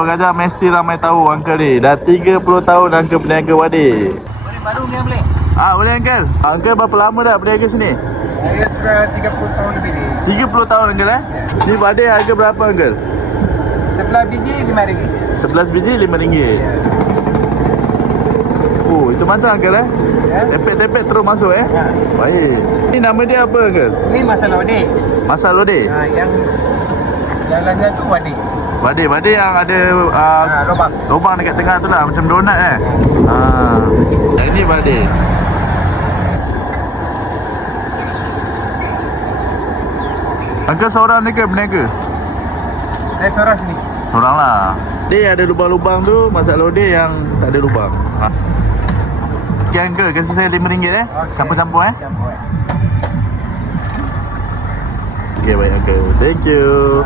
Kalau Gajah mesti ramai tahu Uncle ni. Dah 30 tahun Uncle berniaga wadik. Boleh baru ni yang boleh? Boleh Uncle. Uncle berapa lama dah berniaga sini? Saya sudah 30 tahun lebih ni. 30 tahun Uncle Ni wadik harga berapa Uncle? 11 biji RM5. 11 biji RM5. Oh, itu macam Uncle Ya. Tepek-tepek terus masuk Ya. Baik. Ni nama dia apa Uncle? Ini masalah wadik. Masal lodeh. Yang jalannya tu wadik. Wadik yang ada Lubang. lubang dekat tengah tu lah, macam donat Yang ni wadik. Uncle seorang ni ke berniaga? Saya seorang sini. Seorang lah. Dia ada lubang-lubang tu, masak lodeh yang tak ada lubang. Okay Uncle, kasih saya RM5 Okey. Campur-campur Campur. Okay baik Uncle. Thank you.